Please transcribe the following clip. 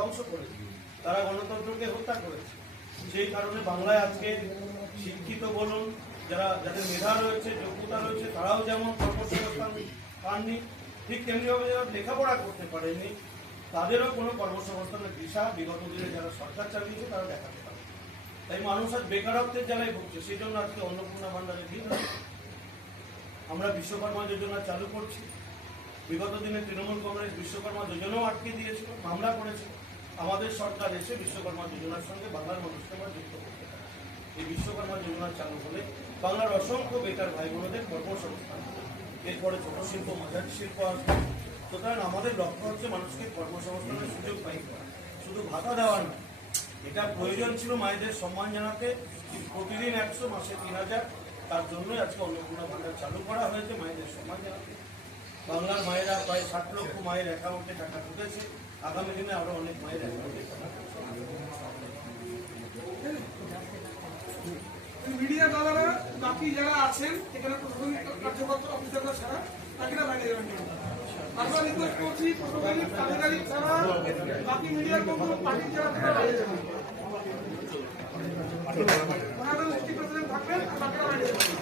ধ্বংস করেছে, তারা গণতন্ত্রকে হত্যা করেছে। সেই কারণে বাংলায় আজকে শিক্ষিত বলুন, যাদের মেধা রয়েছে, যোগ্যতা রয়েছে, তারাও যেমন কর্মসংস্থান পাননি, ঠিক তেমনিভাবে যারা লেখাপড়া করতে পারেননি তাদেরও কোনো কর্মসংস্থানের দিশা বিগত দিনে যারা সরকার চালিয়েছে তারা দেখাতে পারে। তাই মানুষ আজ বেকারত্বের জ্বালায় ভুগছে। সেই জন্য আজকে অন্নপূর্ণা ভান্ডারের দিন আমরা বিশ্বকর্মা যোজনা চালু করছি। বিগত দিনে তৃণমূল কংগ্রেস বিশ্বকর্মা যোজনাও আটকে দিয়েছিল, মামলা করেছিল। আমাদের সরকার এসে বিশ্বকর্মা যোজনার সঙ্গে বাংলার মানুষকে আমরা যুক্ত করতে পারি। এই বিশ্বকর্মা যোজনা চালু হলে বাংলার অসংখ্য বেকার ভাই বোনদের কর্মসংস্থান হবে। এরপরে ছোট শিল্প, মাঝারি শিল্প আসবে। সুতরাং আমাদের লক্ষ্য হচ্ছে মানুষকে কর্মসংস্থানের সুযোগ পাই করা, শুধু ভাতা দেওয়া না। এটা প্রয়োজন ছিল মায়েদের সম্মান জানাতে, প্রতিদিন 100, মাসে 3000। তার জন্যই আজকে অন্নপূর্ণা ভান্ডার চালু করা হয়েছে, মায়েদের সম্মান জানাতে। বাংলার মায়েরা প্রায় 60 লক্ষ মায়ের অ্যাকাউন্টে টাকা ঢুকেছে। আগামী দিনে আরো অনেক মায়ের অ্যাকাউন্টে টাকা মিডিয়া দাদারা বাকি যারা আছেন এখানে প্রশাসনিক কার্যকর্তা অফিসাররা ছাড়া বাকিরা বাইরে যাবেন। আমরা রিকোয়েস্ট করছি প্রশাসনিক আধিকারিক ছাড়া বাকি মিডিয়ার বন্ধু পার্টির যারা তারা বাইরে যাবেন। ওনারা ডিস্ট্রিক্ট প্রেসিডেন্ট থাকবেন, বাকিরা বাইরে যাবেন।